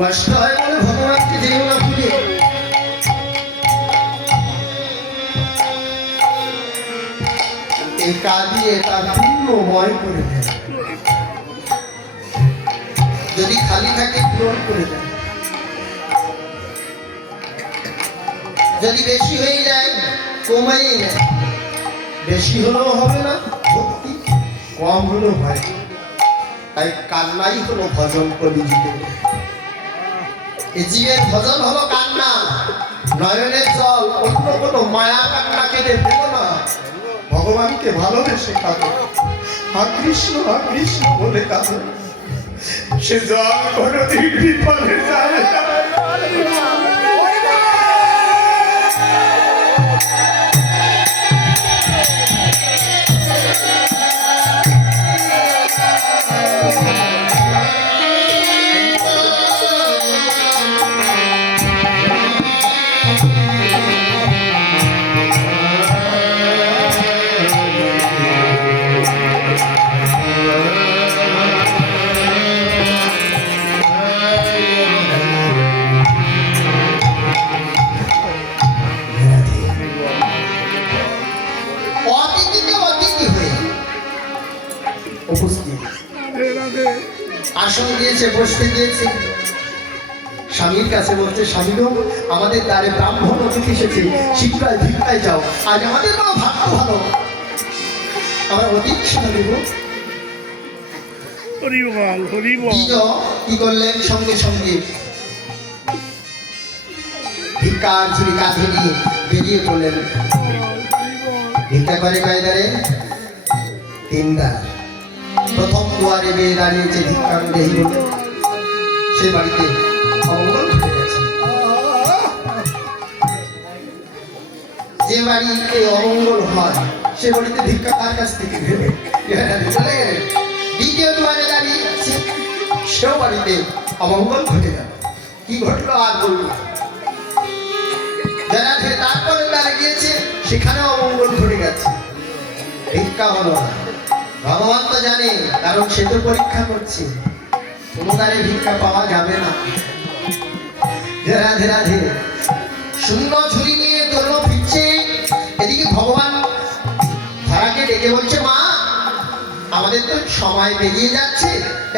কষ্ট হয় বলে ভগবানকে যেও না ভুলে। এই কাঁদিয়ে তার পূর্ণময় করে দেয়, যদি খালি থাকে পূরণ করে দেয়, যদি বেশি হয়ে যায় কমাইয়ে নেয়। বেশি হলেও হবে না ভক্তি, কম হলেও হয়। তাই কান্নাই হলো ভজন কলিযুগে। এই জীবের ভজন হলো কান্না, নয়নের জল, অন্য কোনো মায়া কান্না কেটে পেল না। ভগবানকে ভালোবেসে কাঁদো, হা কৃষ্ণ বলে কাঁদো। সে জল কোনোদিন বিফলে যায় না। আসন দিয়েছে, বসতে দিয়েছে। স্বামীর কাছে বলছে, স্বামী গো, আমাদের দ্বারে ব্রাহ্মণ অতিথি এসেছে, শিক্ষায় ভিক্ষায় যাও। আজ আমাদের কোনো ভাগ্য ভালো, আমরা অধিক সেবা দেব। কি করলেন? সঙ্গে সঙ্গে ভিক্ষার ঝুড়ি কাঁধে নিয়ে বেরিয়ে পড়লেন। ভিক্ষা করে কায়দারে তিনবার। প্রথম দুয়ারে বেয়ে দাঁড়িয়েছে ভিক্ষাঙ্গেহী বলে, সে বাড়িতে অমঙ্গল ঘটে গেছে। যে বাড়িতে অমঙ্গল হয় সে বাড়িতে ভিক্ষা তার কাছ থেকে ভেবে চলে গেলেন। দ্বিতীয় দুয়ারে দাঁড়িয়ে আছে, সেও বাড়িতে অমঙ্গল ঘটে গেল। কি ঘটলো আর বলল? যারা তারপরে দ্বারে গিয়েছে সেখানেও অমঙ্গল ঘটে গেছে, ভিক্ষা হলো না। ভগবান তো জানে, কারণ সে তো পরীক্ষা করছে, কোনো দ্বারে ভিক্ষা পাওয়া যাবে না। রাধে রাধে। শূন্য ঝুড়ি নিয়ে দোল ফিরছে, এদিকে ভগবান ধরাকে ডেকে বলছে, মা আমাদের তো সময় বেরিয়ে যাচ্ছে,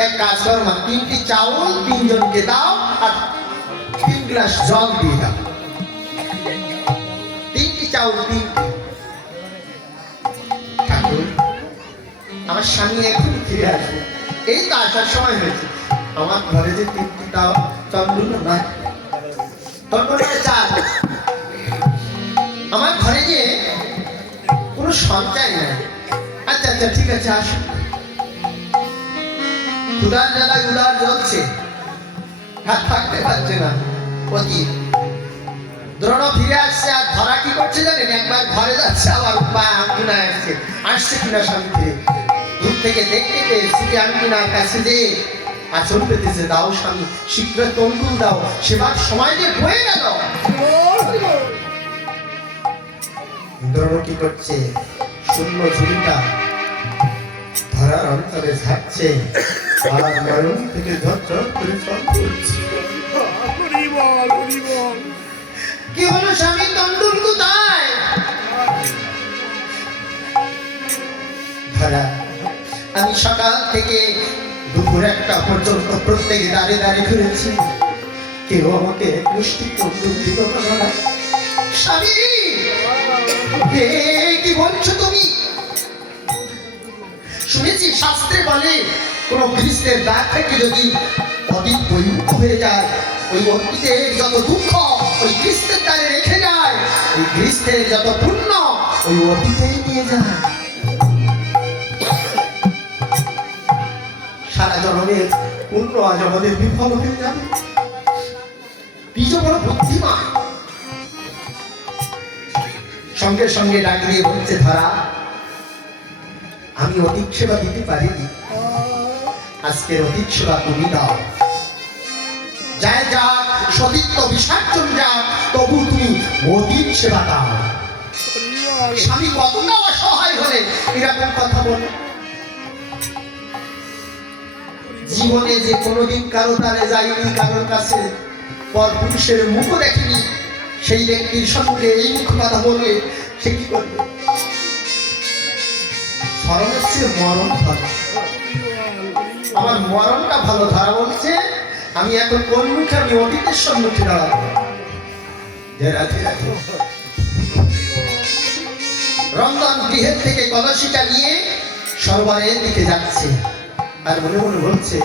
এক কাজ করো মা, 3টি চাউল 3 জনকে দাও আর 3 গ্লাস জল দিয়ে দাও। 3টি চাউল 3। আমার স্বামী এখন ফিরে আসবে, এই তো আসার সময় হয়েছে। আমার ঘরে যে 3টি তন্ডুল না, তন্ডুল চাল, আমার ঘরে যে কোনো সঞ্চয় নেই। আচ্ছা আচ্ছা ঠিক আছে, আসুন। ক্ষুধার জ্বালায় উদার জ্বলছে, হাত থাকতে পারছে না। অতি দ্রোণ ফিরে আসছে, আর ধরা কি করছে জানেন? একবার ঘরে যাচ্ছে, আবার পায়ে আঙ্গুনা আসছে কিনা স্বামী ফিরে। দূর থেকে দেখতে পেয়ে স্ত্রী আঙ্গুনার কাছে যে আচল পেতেছে, দাও স্বামী, শীঘ্র তন্ডুল দাও, সেবার সময় যে হয়ে গেল। দ্রোণ কি করছে? শূন্য ঝুড়িটা ধরার অন্তরে ঝাঁকছে, আর নয়ন থেকে ঝরঝর করে জল পড়ছে। কি হলো স্বামী, তন্ডুল কোথায়? ধরা, আমি সকাল থেকে দুপুর 1টা পর্যন্ত প্রত্যেক দাঁড়ে দাঁড়িয়ে ঘুরেছি, কেউ আমাকে পুষ্টি তন্ডুল দিল না। স্বামী কি বলছো তুমি? শুনেছি শাস্ত্রে বলে, কোন গৃহস্থের দ্বার থেকে যদি অতীত বহির্মুখ হয়ে যায়, ওই অতীতের যত দুঃখ ওই গৃহস্থের দ্বারে রেখে যায়, ওই গৃহস্থের যত পুণ্য ওই অতীতেই নিয়ে যায়। সারা জন্মের পুণ্য আজ আমাদের বিফল হয়ে যাবে। বীজ বড় বুদ্ধিমান, সঙ্গে সঙ্গে ডাক দিয়ে বলছে, ধরা আমি অধিক সেবা দিতে পারিনি, আজকের অধিক সেবা তুমি দাও। যায় যা সতীত্ব বিসর্জন যা, তবু তুমি অধিক সেবা দাও। স্বামী কতটা অসহায় হলে এরকম কথা বলে। জীবনে যে কোনোদিন কারো তারে যায়নি, কারোর কাছে পরপুরুষের মুখও দেখেনি, সেই ব্যক্তির সঙ্গে এই মুখ কথা বলবে, সে কি করবে? স্মরণের চেয়ে মরণ ভালো। আমার মরণটা ভালো। ধারা বলছে আমি এখন কোন মুখে, আমি অতীতের সম্মুখে দাঁড়াবো। রন্ধন গৃহের থেকে কলসিটা নিয়ে সরোবরের দিকে যাচ্ছে, আর মনে মনে বলছে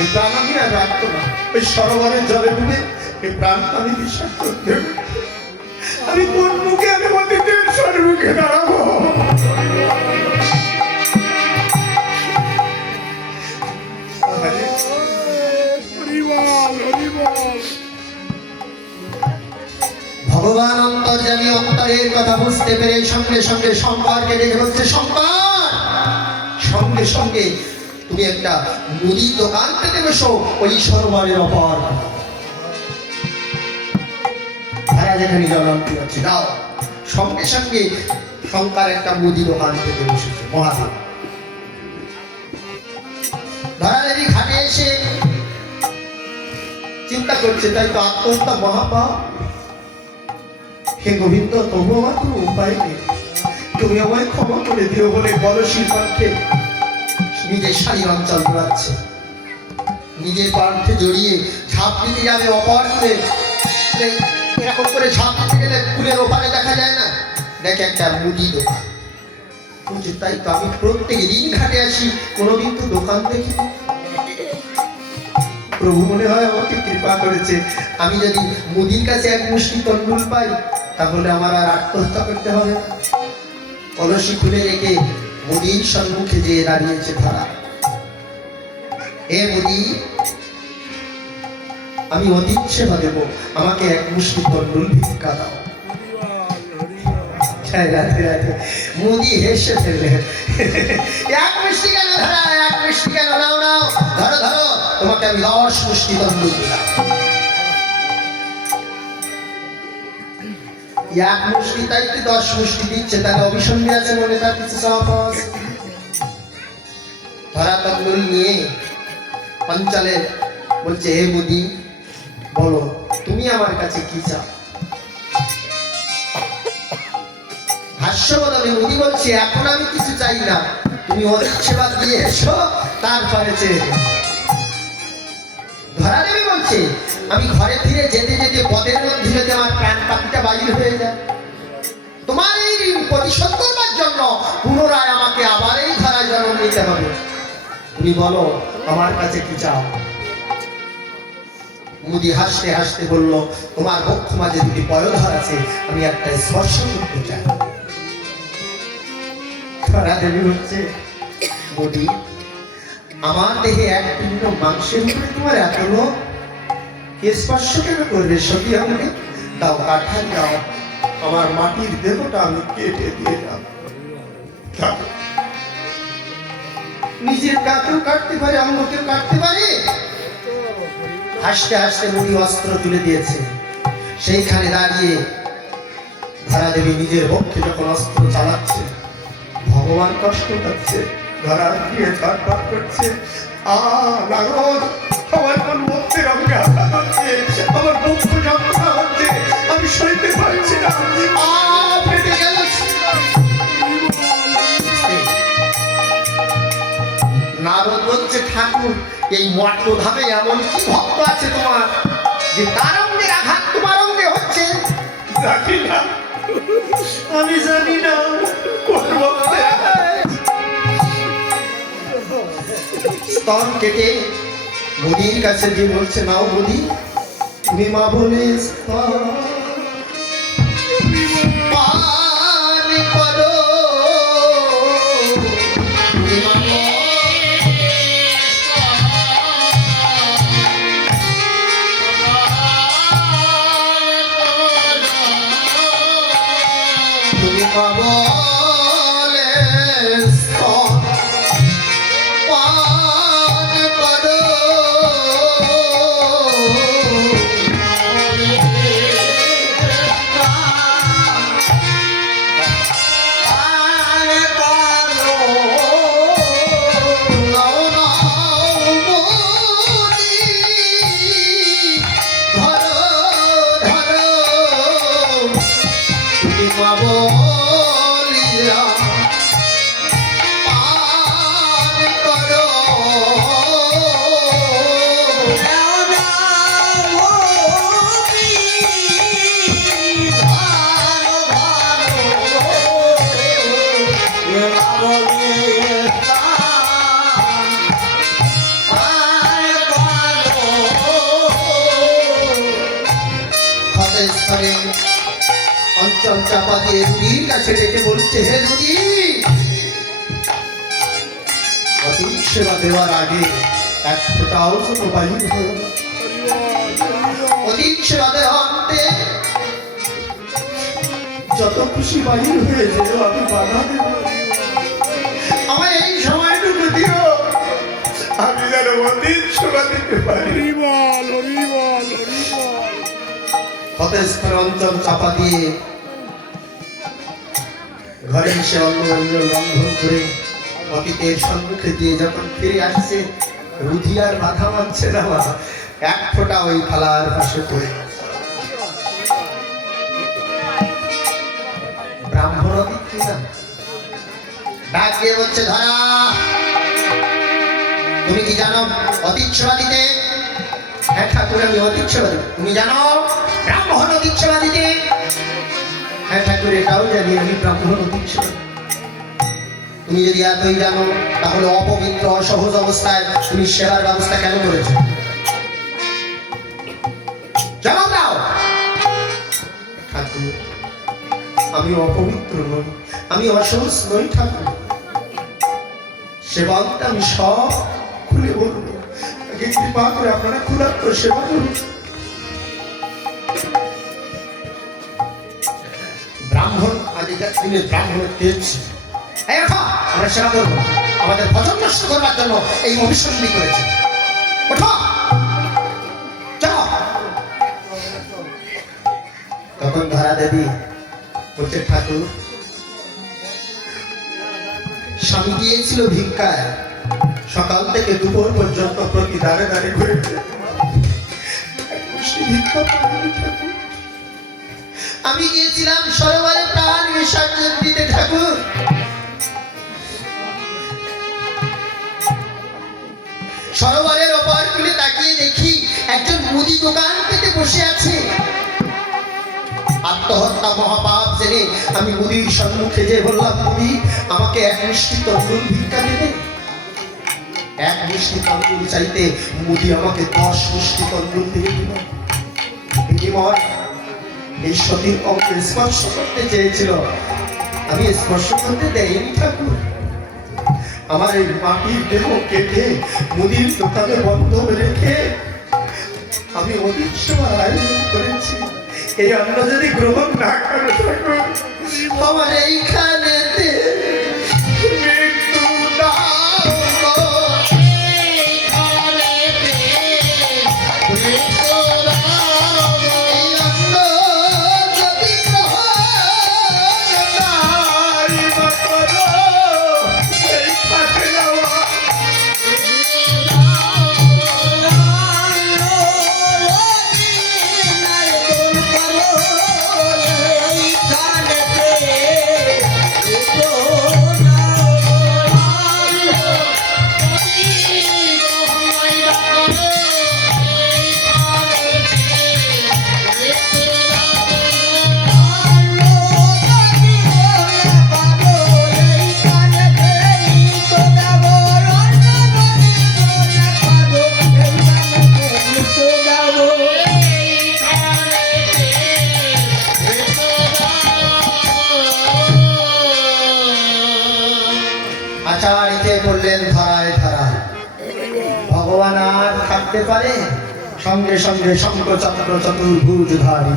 এই প্রাণ আমি আর রাখতো না, ওই সরোবরের জলে ডুবে এই প্রাণটা আমি বিসর্জন দেব। আমি কোন মুখে, আমি অতীতের সম্মুখে দাঁড়াবো। ভগবান অন্তর্যামী অন্তরের কথা বুঝতে পেরে সঙ্গে সঙ্গে শঙ্করকে ডেকে বলছে, শঙ্কর, সঙ্গে সঙ্গে তুমি একটা মুদি দোকান থেকে বসো ওই সরোবরের অপর ধারা যেখানে জলন্তি হচ্ছে, দাও। সঙ্গে সঙ্গে শঙ্কর একটা মুদি দোকান থেকে বসেছে। মহাদেব ধরাদেবী ঘাটে এসে চিন্তা করছে, তাই তো আত্মহত্যা মহাপাপ। হে গোবিন্দ, তবু আমার কোনো উপায় নেই, তুমি আমায় ক্ষমা করে দিও বলে কলসির কণ্ঠে নিজের শাড়ির অঞ্চল ঘোরাচ্ছে, নিজের কণ্ঠে জড়িয়ে ঝাঁপ দিতে যাবে অপর করে। এরকম করে ঝাঁপ দিতে গেলে কুলের ওপারে দেখা যায় না, দেখে একটা মুদি দোকান। বলছে তাই তো আমি প্রত্যেক দিন ঘাটে আসি, কোনোদিন তো দোকান দেখিনি। প্রভু মনে হয় আমাকে কৃপা করেছে, আমি যদি মুদির কাছে এক মুষ্টি তন্ডুল পাই তাহলে আমার আর আত্মহত্যা করতে হবে। কলসি খুলে রেখে মুদির সম্মুখে যেয়ে দাঁড়িয়েছে ধারা। এ মুদি, আমি অতীত সেবা দেব, আমাকে এক মুষ্টি তন্ডুল ভিক্ষা দাও। রাতে রাতে মুদি হেসে ফেললে, এক মুষ্টি কেন ধারা, এক মুষ্টি কেন, নাও নাও, ধরো ধরো, তোমাকে আমি 10 মুষ্টি তন্ডুল দিলাম। এক মুষ্টি তাই কি 10 মুষ্টি দিচ্ছে, তাহলে অভিসন্ধি আছে মনে, তার কিছু সহজ। ধরা তন্ডুল নিয়ে অঞ্চলে বলছে, হে মুদি, বলো তুমি আমার কাছে কি চাও? হাস্যবদনে মুদি বলছে, এখন আমি কিছু চাই না, তুমি অতীত সেবা দিয়ে এসো, তারপরে চেয়ে। ধরাদেবী বলছে, আমি ঘরে ফিরে যেতে যেতে পথের মধ্যে যদি আমার প্রাণ পাখিটা বাইর হয়ে যায়, তোমার এই ঋণ পরিশোধ করবার জন্য পুনরায় আমাকে আবার এই ধারায় জন্ম নিতে হবে। তুমি বলো আমার কাছে কি চাও? মুদি হাসতে হাসতে বলল, তোমার বক্ষ মাঝে দুটি পয়োধর আছে, আমি একটা স্পর্শ করতে চাই। ধরাদেবী হচ্ছে, মুদি, আমার দেহে এক পিণ্ড মাংসের উপরে তোমার এত লোক, স্পর্শ কেন করবে? সত্যি আমাকে দাও, কাঠা দাও, আমার মাটির দেহটা আমি কেটে দিয়ে যাব। নিজের গাকেও কাটতে পারে, অঙ্গকেও কাটতে পারে। হাসতে হাসতে মুনি অস্ত্র তুলে দিয়েছে, সেইখানে দাঁড়িয়ে ধরাদেবী নিজের পক্ষে যখন অস্ত্র চালাচ্ছে, ভগবান কষ্ট পাচ্ছে, ধরা দিয়ে ছটফট করছে। নারদ, আমার কোন মুক্তির অঙ্গে আঘাত হচ্ছে, আমার বক্ষ যন্ত্রণা হচ্ছে, আমি সইতে পারছি না। নারদ বলছে, ঠাকুর, এই মঠধামে এমন কি ভক্ত আছে তোমার যে তার অঙ্গের আঘাত তোমার অঙ্গে হচ্ছে? জানি না, আমি জানি না কোন ভক্তে। স্তন কেটে মুদির কাছে যে বলছে, নাও মুদি, তুমি মা বলে পান করো, তুমি মা বলে অঞ্চল চাপা দিয়ে রুদির কাছে ডেকে বলছে, হে রুদি, অতীত সেবা দেওয়ার আগে এক ফোঁটাও যেন বাহির হলো না। অতীত সেবা দেওয়া অন্তে যত খুশি বাহির হয়ে যেও, আমি বাধা দেব। আমার এই সময়টুকু দিও, আমি যেন অতীত সেবা দিতে পারি। ফতেস্থান অঞ্চল চাপা দিয়ে ঘরে এসে অন্য অন্য রন্ধন করে অতীতের সম্মুখে দিয়ে যখন ফিরে আসছে, রুধি আর বাধা মানছে না, এক ফোঁটা ওই থালার পাশে পড়ে। ব্রাহ্মণ অতীত কিনা ডাক দিয়ে বলছে, ধরা, তুমি কি জানো অতীত সেবা দিতে? হ্যাঁ ঠাকুর, আমি অতীত সেবা দিতে। তুমি জানো ব্রাহ্মণ অতীত সেবা দিতে? হ্যাঁ ঠাকুর, এটাও জানি, আমি ব্রাহ্মণ অতীত সেবা। তুমি যদি এতই জানো, তাহলে অপবিত্র অসহজ অবস্থায় তুমি সেবার ব্যবস্থা কেন করেছ? জবাব দাও। ঠাকুর, আমি অপবিত্র নই, আমি অসহজ নই ঠাকুর। সেবাটা আমি সব খুলে বলবো, কৃপা করে আপনারা খুলে সেবা করুন। ব্রাহ্মণ আগেকার দিনে ব্রাহ্মণের তেজ, আমরা সেবা করবো, আমাদের ভজন নষ্ট করবার জন্য এই অভিসন্ধি করেছে। তখন ধরা দেবী বলছে, ঠাকুর, স্বামী গিয়েছিল ভিক্ষায়, সকাল থেকে দুপুর পর্যন্ত প্রতি দাঁড়ে দাঁড়ে ঘুরে ভিক্ষা পাইনি ঠাকুর। আমি গিয়েছিলাম সরোবরে প্রাণ বিসর্জন দিতে ঠাকুর। সরোবরের ওপর খুলে তাকিয়ে দেখি একজন মুদি দোকান পেতে বসে আছে। আত্মহত্যা মহাপাপ জেনে আমি মুদির সম্মুখে যে বললাম, মুদি, আমাকে এক মিষ্টি তন্দুর ভিক্ষা দেবে। এক মিষ্টি তন্দুর চাইতে মুদি আমাকে 10 মিষ্টি তন্দুর দিয়ে দিল। বিনিময় এই সতীর অঙ্কে স্পর্শ করতে চেয়েছিল, আমি স্পর্শ করতে দেয়নি ঠাকুর। আমার এই মাটির দেহ কেটে মুদির দোকানে বন্ধ রেখে আমি অতীত সেবার আয়োজন করেছি। এই অন্ন যদি গ্রহণ না করে ঠাকুর, আমার এইখানেতে মৃত্যু দাও গো। আচারিতে বললেন, ধারায় ধারায় ভগবান আর থাকতে পারে? সঙ্গে সঙ্গে শঙ্খ চক্র চতুর্ভুজ ধারী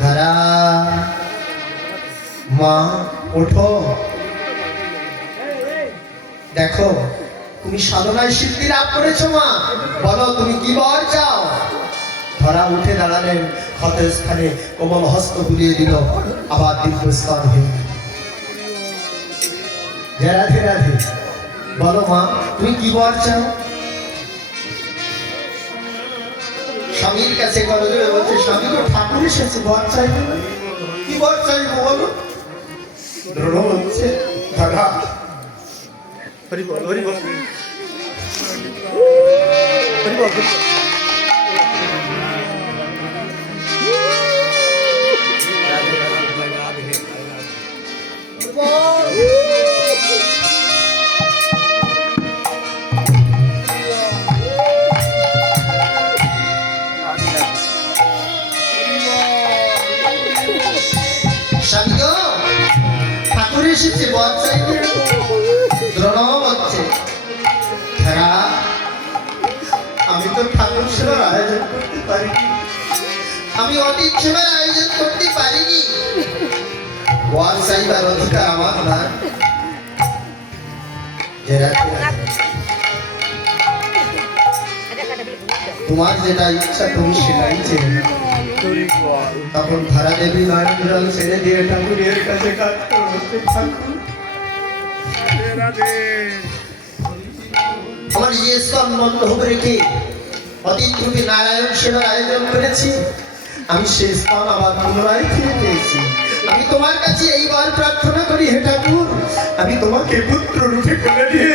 ধারা, মা ওঠো, দেখো তুমি সাধনায় সিদ্ধি লাভ করেছো। মা বলো, তুমি কি বর চাও? ধরা উঠে দাঁড়ালেন, ক্ষতের স্থানে কোমল হস্ত বুলিয়ে দিল, আবার দীর্ঘস্থান হয়ে। রাধে রাধে, বলো মা, তুমি কি বর চাও? স্বামীর কাছে করজোড়ে বলছে, স্বামী তো ঠাকুর এসেছে, বর চাইবে না। কি বর চাইবো বলো? দ্রোণ হচ্ছে, দাদা হরি বল, হরি বল, হরি বল। সেবার আয়োজন করতে পারিনি, আমি অতীত সেবার আয়োজন করতে পারিনি। ওয়ার চাইবার অধিকার আমার না। তোমার যেটা ইচ্ছা তুমি সেটাই চেয়ে নাও। তখন ধারা দেবী নয়ন জল ছেড়ে দিয়ে ঠাকুরের কাছে কাঁদতে বসতে ঠাকুর আমার ইয়ে স্তন বন্ধ রেখে অতীত রূপী নারায়ণ সেবার আয়োজন করেছি, আমি সেই স্তন আবার পুনরায় ফিরে পেয়েছি। আমি তোমার কাছে এইবার প্রার্থনা করি, হে ঠাকুর, আমি তোমাকে পুত্র রূপে করে দিয়ে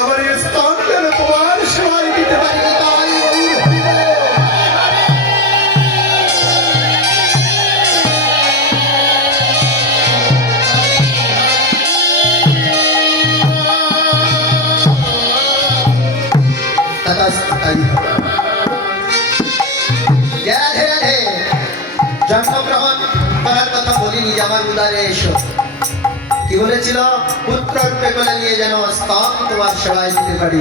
আমার এই স্তন যেন তোমার সেবায় দিতে পারি। জন্মগ্রহণ করার কথা বলিনি যে আমার উদারে এসো, কি বলেছিল? পুত্র রূপে করে নিয়ে যেন স্তন তোমার সেবায় দিতে পারি।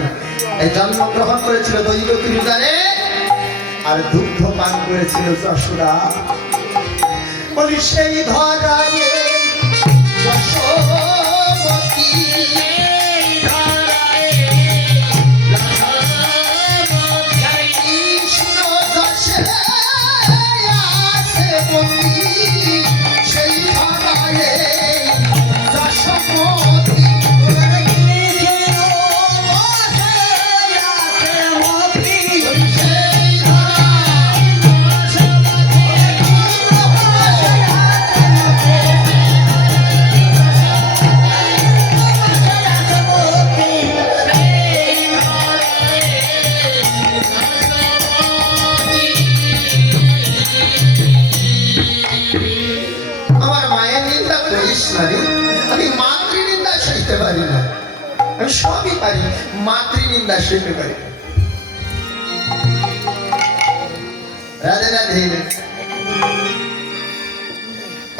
এই জন্মগ্রহণ করেছিল দৈবকীর উদারে, আর দুগ্ধ পান করেছিল যশোদা। বলি সেই ধরায় যশোমতী আমি মাতৃনিন্দা সইতে পারি না। আমি সবই পারি, মাতৃনিন্দা সইতে পারি। রাধে রাধে।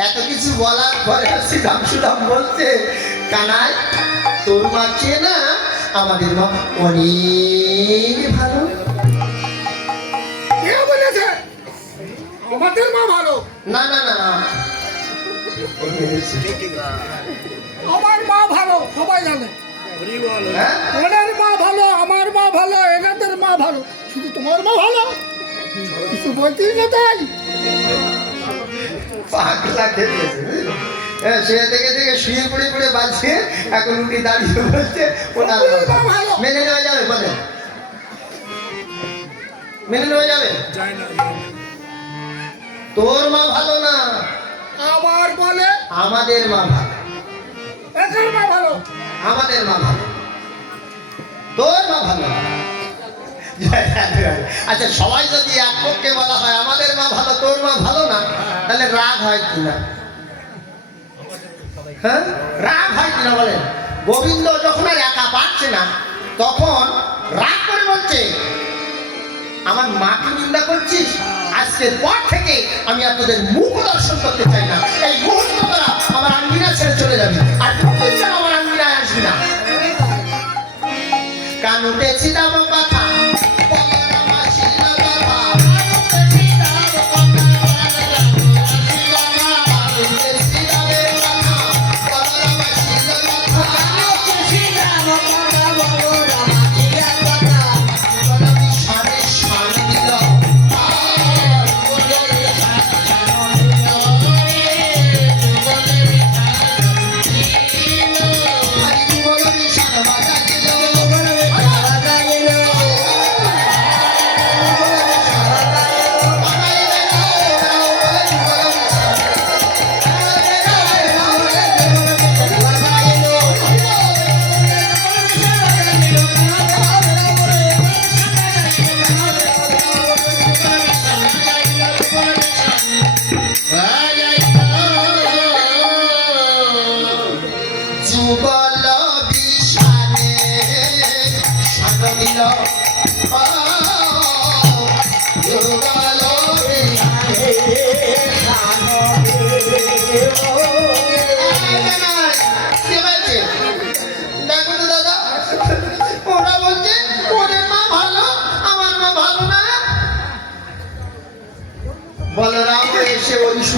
এত কিছু বলার পরে শ্রীরাম সুদাম বলছে, কানাই তোর মা চেয়ে না আমাদের মা অনেক ভালো। কে বলেছে আমাদের মা ভালো? না না না, আমার মা ভালো সবাই জানে। ওনার মা ভালো, আমার মা ভালো, এনাদের মা ভালো, শুধু তোমার মা ভালো কিছু বলতেই না। তাই পাগলা খেয়েছে, শুয়ে থেকে থেকে শুয়ে পড়ে পড়ে বাজছে, এখন উঠে দাঁড়িয়ে বলছে ওনার মা ভালো। মেনে নেওয়া যাবে? বলে মেনে নেওয়া যাবে? তোর মা ভালো না, আবার বলে আমাদের মা ভালো। এদের মা ভালো, আমাদের মা ভালো, তোর মা ভালো। আচ্ছা, সবাই যদি এক পক্ষে বলা হয় আমাদের মা ভালো তোর মা ভালো না, তাহলে রাগ হয় কিনা? হ্যাঁ, রাগ হয় কিনা বলেন? গোবিন্দ যখন আর একা পাচ্ছে না, তখন রাগ করে বলছে আমার মাকে নিন্দা করছিস, আজকের পর থেকে আমি আর তোদের মুখ দর্শন করতে চাই না। এই মুহূর্ত তোরা আমার আঙ্গিনা ছেড়ে চলে যাবি, আর আমার আঙ্গিনায় আসবি না। কান উঠেছি দাম কথা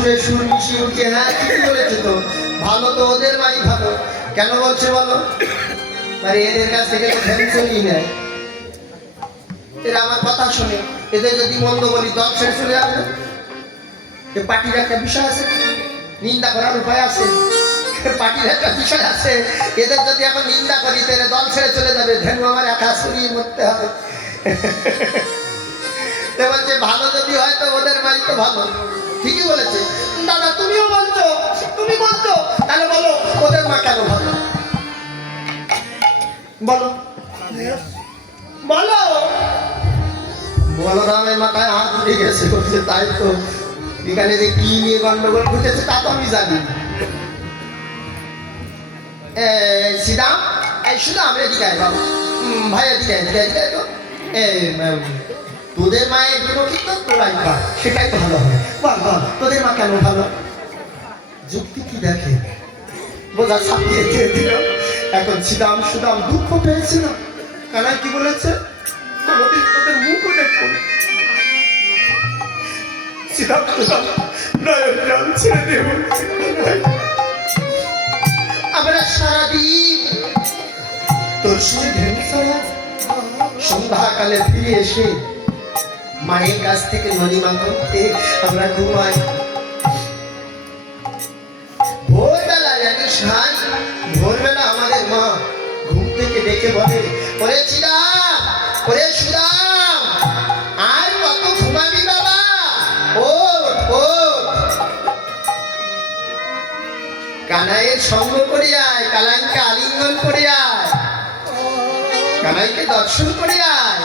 সুরে সুর মিশিয়ে উঠছে। হ্যাঁ ঠিকই বলেছে তো, ভালো তো ওদের মাই ভালো। কেন বলছে বলো? আরে এদের কাছ থেকে তো টেনশনই নেয়, এরা আমার কথা শোনে। এদের যদি মন্দ বলি দল ছেড়ে চলে যাবে না। পার্টির একটা বিষয় আছে, নিন্দা করার উপায় আছে, পার্টির একটা বিষয় আছে। এদের যদি এখন নিন্দা করি তাহলে দল ছেড়ে চলে যাবে, ধেনু আমার একা সরিয়ে মরতে হবে। বলছে ভালো যদি হয় তো ওদের মাই তো ভালো। ঠিকই বলেছে দাদা, তুমিও বলছো, তুমি বলছো, তাহলে বলো ওদের মা কেন ভালো? বলো বলো। বলরামের মাথায় হাত উঠে গেছে, বলছে তাই তো, এখানে যে কি নিয়ে গন্ডগোল ঘটেছে তা তো আমি জানি। সিদাম, এই সুদাম এদিকে আয় বাবা, ভাই এদিকে এদিকে এদিকে তো। তোদের মায়ের গুলো কিন্তু তোরাই খা, সেটাই ভালো হয়। বল বল তোদের মা কেন ভালো? যুক্তি কি দেখে, বোঝা ছাপিয়ে দিয়ে দিল। এখন সিদাম সুদাম দুঃখ পেয়েছিল। কানাই কি বলেছে? কোনদিন তোদের মুখও দেখবো না। সিদাম সুদাম নয়ন জল ছেড়ে দিয়ে বলছে, আমরা সারাদিন তোর সঙ্গে ঢেউ ছাড়া, সন্ধ্যাকালে ফিরে এসে মায়ের কাছ থেকে ননি মাখন খেয়ে আমরা ঘুমাই। ভোরবেলা জানিস ভাই, ভোরবেলা আমাদের মা ঘুম থেকে ডেকে বলে, ওরে চিরাম, ওরে সুরাম, আর কত ঘুমাবি বাবা, ওঠ ওঠ। কানাইয়ের সঙ্গ করে আয়, কানাইকে আলিঙ্গন করে আয়, কানাইকে দর্শন করে আয়।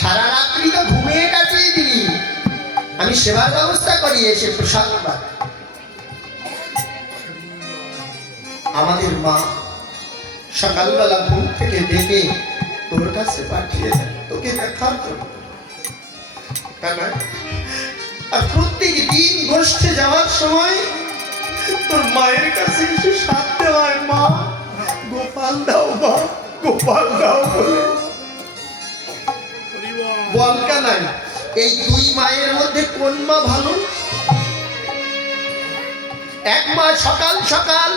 সারা রাত্রি তো ঘুমিয়ে কাটিয়ে দিলি, আমি সেবার ব্যবস্থা করি, এসে প্রসাদ পা। আমাদের মা সকালবেলা ঘুম থেকে ডেকে তোর কাছে পাঠিয়ে দেয় তোকে দেখার জন্য। আর প্রত্যেক দিন গোষ্ঠে যাওয়ার সময় তোর মায়ের কাছে এসে সাথ দেওয়ায়, মা গোপাল দাও, মা গোপাল দাও বলে। বল কানাই, এই দুই মায়ের মধ্যে কোন মা ভালো? এক মা সকাল সকাল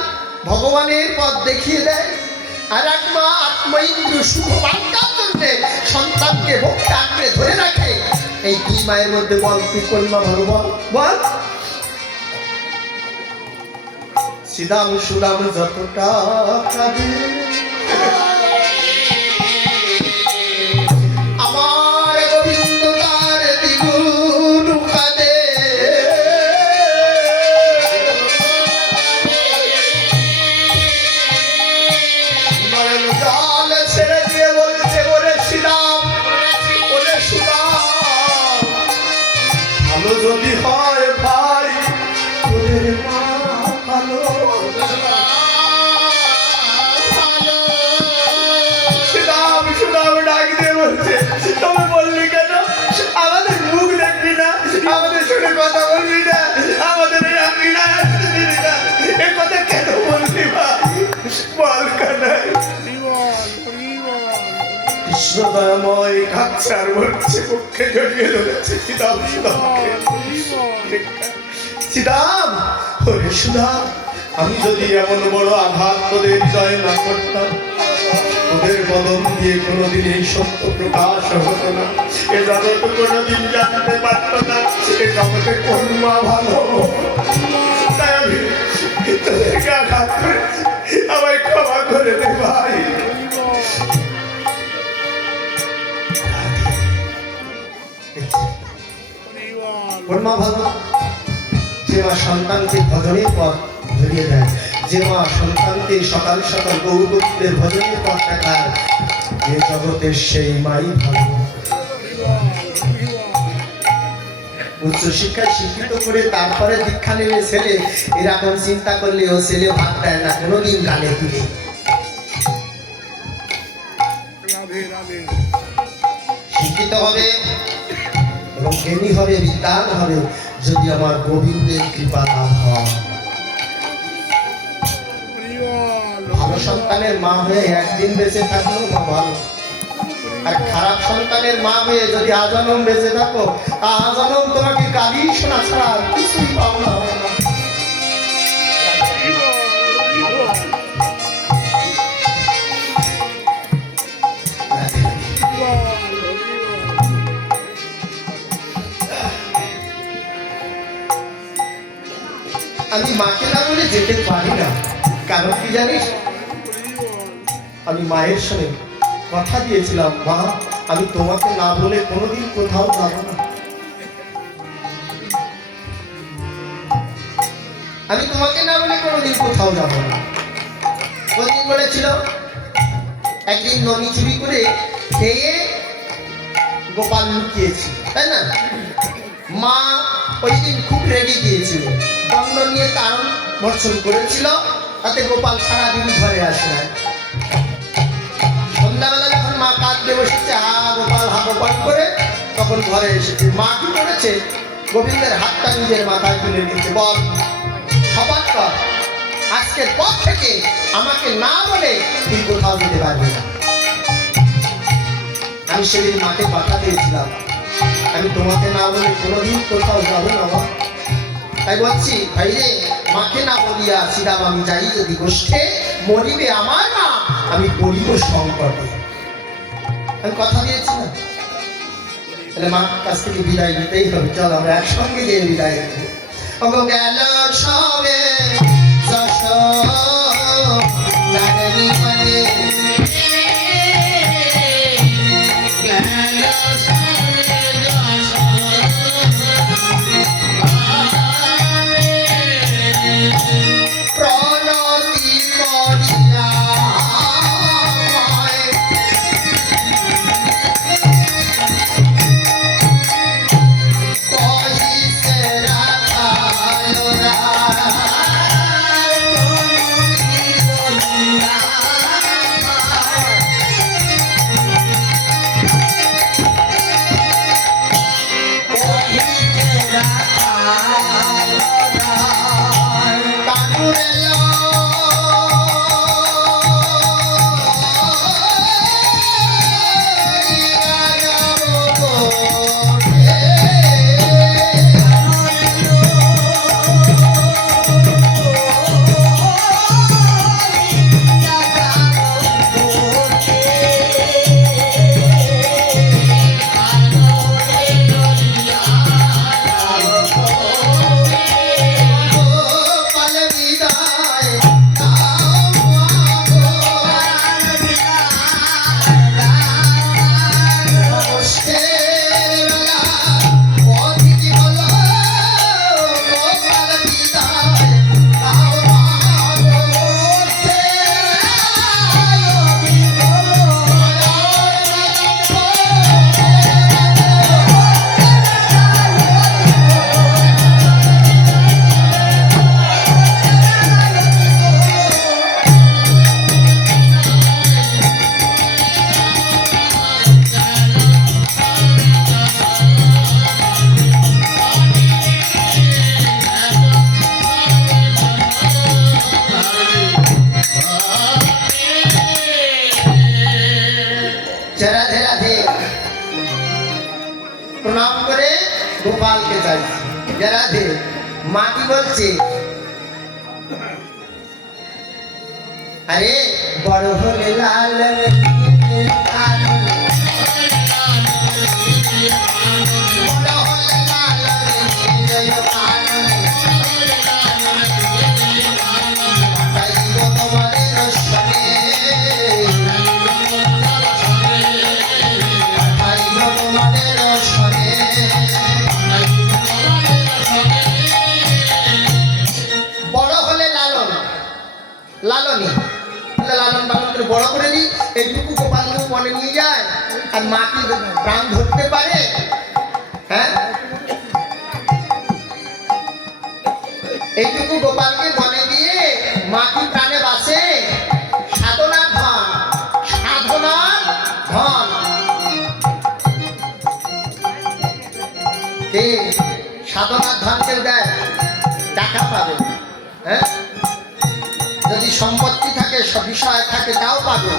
ভগবানের পথ দেখিয়ে দেয়, আর এক মা আত্মইন্দ্র শুভ বাক্যার জন্য সন্তানকে ভক্তি আঁকড়ে ধরে রাখে। এই দুই মায়ের মধ্যে বল তুই কোন মা ভালো? বল বল। সিদাম সুদাম যতটা কাঁদে, আমার গোবিন্দ তার দ্বিগুণ কাঁদে। নয়ন জল ছেড়ে দিয়ে বলছে, ওরে সিদাম, ওরে সুদাম, ভালো যদি হয় ভাই তোদের মা ভালো। সুদাম সুদাম ডাক দিয়ে বলছে, তুমি বললি কেন আমাদের মুখ দেখবি না, আমাদের সঙ্গে কথা বলবি না, আমাদের রাখবি না, এ কথা কেন বলবি ভাই? বল কানাই। কৃষ্ণদয়াময় কাচ্চার বলছে, পক্ষে জড়িয়ে ধরেছে সিদাম সুদামকে। সিদাম, ওরে সুদাম, আমি যদি এমন বড় আঘাত তোদের হৃদয়ে না করতাম, তোদের বদন দিয়ে কোনোদিন এই সত্য প্রকাশ হতো না, এ জগৎ কোনোদিন জানতে পারত না এ জগতে কোন মা ভালো। তাই আমি তোদেরকে আঘাত করেছি, আমায় ক্ষমা করে দে ভাই। কোন মা ভালো? যে মা সন্তানকে ভজনের পথ ধরিয়ে দেয়, যে মা সন্তানকে সকাল সকাল গৌরবদের ভজনের পথ দেখায়, যে জগতের সেই মাই ভালো। উচ্চশিক্ষায় শিক্ষিত করে তারপরে দীক্ষা নেবে ছেলে, এরকম চিন্তা করলে ও ছেলে ভাত দেয় না কোনোদিন গালে তুলে। শিক্ষিত হবে এবং জ্ঞানী হবে, বিদ্যান হবে, যদি আমার গোবিন্দের কৃপা লাভ হয়। ভালো সন্তানের মা হয়ে একদিন বেঁচে থাকলেও মা ভালো, আর খারাপ সন্তানের মা হয়ে যদি আজনম বেঁচে থাকো, আজনম তোমাকে গালি শোনা ছাড়া আর কিছুই পাওনা হবে না। আমি মাকে না বলে যেতে পারি না, কারণ কি জানিস? আমি মায়ের সঙ্গে কথা দিয়েছিলাম, মা আমি তোমাকে না বলে কোনোদিন কোথাও যাব না। আমি তোমাকে না বলে কোনোদিন কোথাও যাব না। কোনদিন বলেছিল? একদিন ননি চুরি করে খেয়ে গোপাল লুকিয়েছি, তাই না? মা ওই দিন খুব রেগে গিয়েছিল, দণ্ড নিয়ে তারণ ভর্ষণ করেছিল, তাতে গোপাল সারাদিন ঘরে আসে না। সন্ধ্যাবেলা যখন মা কাঁদতে বসেছে, হা গোপাল হা গোপাল করে, তখন ঘরে এসেছে। মা কি করেছে? গোবিন্দের হাতটা নিজের মাথায় তুলে নিয়েছে। বল, শপথ কর, আজকের পর থেকে আমাকে না বলে তুই কোথাও যেতে পারবি না। আমি সেদিন মাকে কথা দিয়েছিলাম, আমি তোমাকে না বলে কোনোদিন কোথাও যাবো না মা। তাই বলছি ভাই রে, মাকে না বলিয়া শ্রীরাম আমি যাই যদি গোষ্ঠে, মরিবে আমার মা আমি পড়িব সংকটে। আমি কথা দিয়েছি না? তাহলে মার কাছ থেকে বিদায় নিতেই হবে। চল আমরা একসঙ্গে গিয়ে বিদায় নেব। গেল সবে প্রণাম করে গোপালকে চাইছি। রাধে মা কি বলছে? আরে বড় হলে লাল লালনী, লালন পালন করে বড় করে দিই, এইটুকু গোপাল মনে নিয়ে যায় আর মা কি প্রাণ ধরতে পারে? হ্যাঁ, এইটুকু গোপালকে মনে দিয়ে মা কি প্রাণে বাসে? সাধনার ধন, সাধনার ধন। কে সাধনার ধন কেউ দেয়? টাকা পাবে, হ্যাঁ, যদি সম্পত্তি থাকে, সব বিষয় থাকে, তাও পাবে।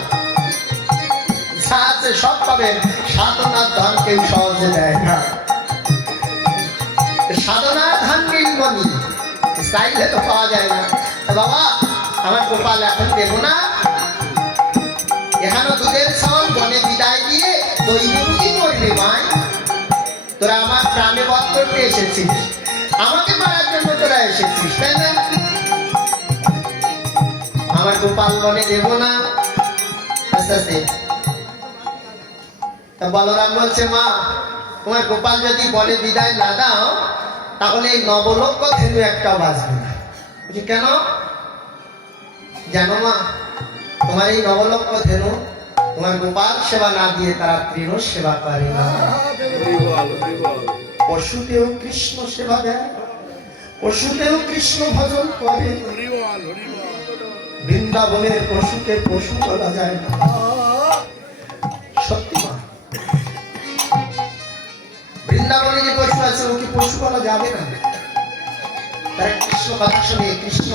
ইচ্ছা আছে সব পাবেন, সাধনার ধন কেউ সহজে দেয় না। সাধনার ধন নীলমণি চাইলে তো পাওয়া যায় না। তা বাবা আমার গোপাল এখন দেবো না, এখানে দুধের ছাওয়াল বনে বিদায় দিয়ে দৈবে বুঝি করবে মায়। তোরা আমার প্রাণে বধ করতে এসেছিস, আমাকে মারার জন্য তোরা এসেছিস, তাই না? আমার গোপাল বনে দেবো না। আস্তে আস্তে তা বলরাম বলছে, মা তোমার গোপাল যদি বনে বিদায় না দাও তাহলে এই নবলক্ষ ধেনু একটাও বাঁচবে না। বলছি কেন? জানো মা, তোমার এই নবলক্ষ ধেনু তোমার গোপাল সেবা না দিয়ে তারা তৃণ সেবা করে না। পশুতেও কৃষ্ণ সেবা দেয়, পশুতেও কৃষ্ণ ভজন করে। বৃন্দাবনের পশুকে পশু বলা যায় না। সত্যি মা, বৃন্দাবনে যে পশু আছে ওকে পশু বলা যাবে না। তারা কৃষ্ণ কথা শুনে কৃষ্ণ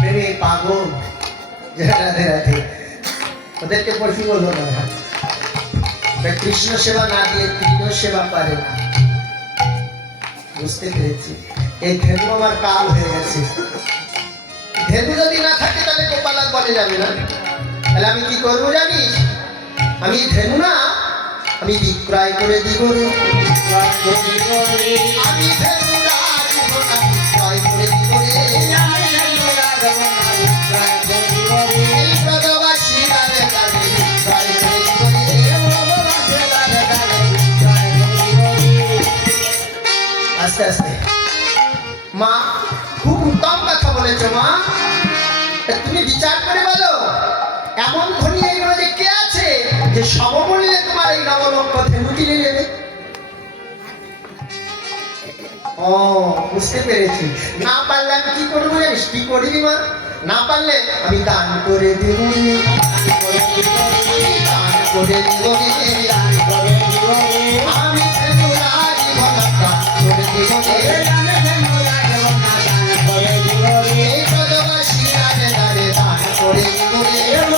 প্রেমে পাগল, রাধে রাধে, ওদেরকে পশু বলো না। কৃষ্ণ সেবা না দিয়ে তৃণ সেবা পারে না। বুঝতে পেরেছি, এই ধেনু আমার কাল হয়ে গেছে। ধেনু যদি না থাকে তাহলে গোপাল আর বনে যাবে না। তাহলে আমি কি করবো জানিস? আমি ধেনু না, আমি বিক্রয় করে দিব রে। আমি ধেনু না, বিক্রয় করে দিব রে। এই ব্রজবাসী রাধে রাধে বিক্রয় করে দিব রে। আস্তে আস্তে মা খুব উত্তম কথা বলেছো মা। তুমি বিচার করে বলো, এমন ধনী এই যে কে আছে যে সমমূল্যে তোমার এই নবলক্ষ ধেনু কিনে নেবে? ও বুঝতে পেরেছি। না পারলে আমি কি করবো জানিস? কি করবি মা? না পারলে আমি দান করে দেব, দান করে দেব, আমি ধেনু রাজি বলা দান করে দেব। এই ব্রজবাসী রাধে রাধে দান করে দেব।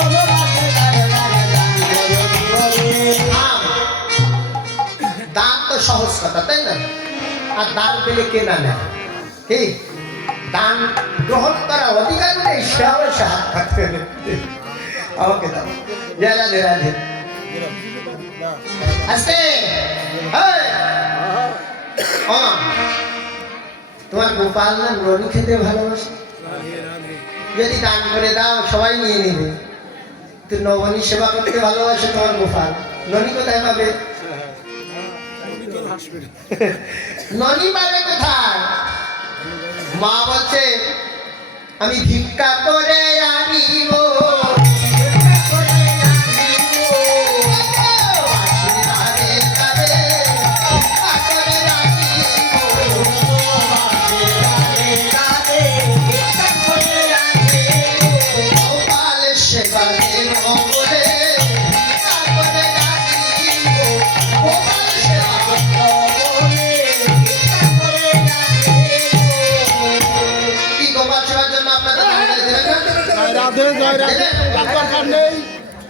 দান তো সহজ কথা, তাই না? আর দান পেলে কে না নেয়? ঠিক, দান গ্রহণ করা অধিকার নেই, সে অবশ্য হাত থাকতে আমাকে দাও। জয় রাধে রাধে। আস্তে তোমার গোপাল না রনি খেতে ভালোবাসে, যদি দান করে দাও সবাই নিয়ে নেবে। তুই নবনী সেবা করতে ভালোবাসে তোমার গোপাল, ননি কোথায় পাবে? ননি পাবে কোথায়? মা বলছে আমি ভিক্ষা করে আনিব,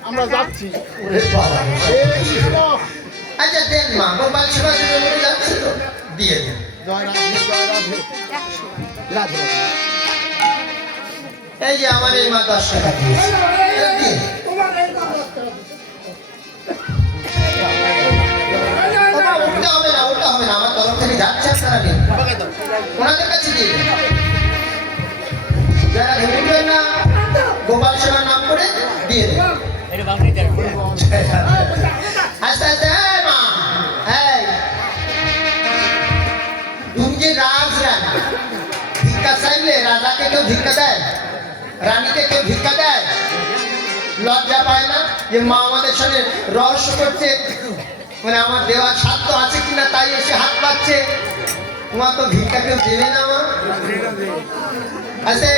আমরা যাচ্ছি। আচ্ছা দেন মা, গোপাল সেবা যাচ্ছে তো দিয়ে দেন। এই যে আমার এই মা 10 টাকা দিয়েছে। ওটা হবে না, ওটা হবে না, আমার তরফ থেকে যাচ্ছে আপনারা দিন, ওনাদের কাছে দিয়ে দেন। যারা ভেবেছেন না গোপাল সেবার নাম করে দিয়ে দেন। আস্তে আস্তে মা, তুমি যে রাজরানী, ভিক্ষা চাইলে রাজাকে কেউ ভিক্ষা দেয়? রানীকে কেউ ভিক্ষা দেয়? লজ্জা পায় না যে মা আমাদের সঙ্গে রহস্য করছে, মানে আমার দেওয়ার সাধ্য আছে কিনা তাই এসে হাত পাচ্ছে? তোমার তো ভিক্ষা কেউ দেবে না মা। আছে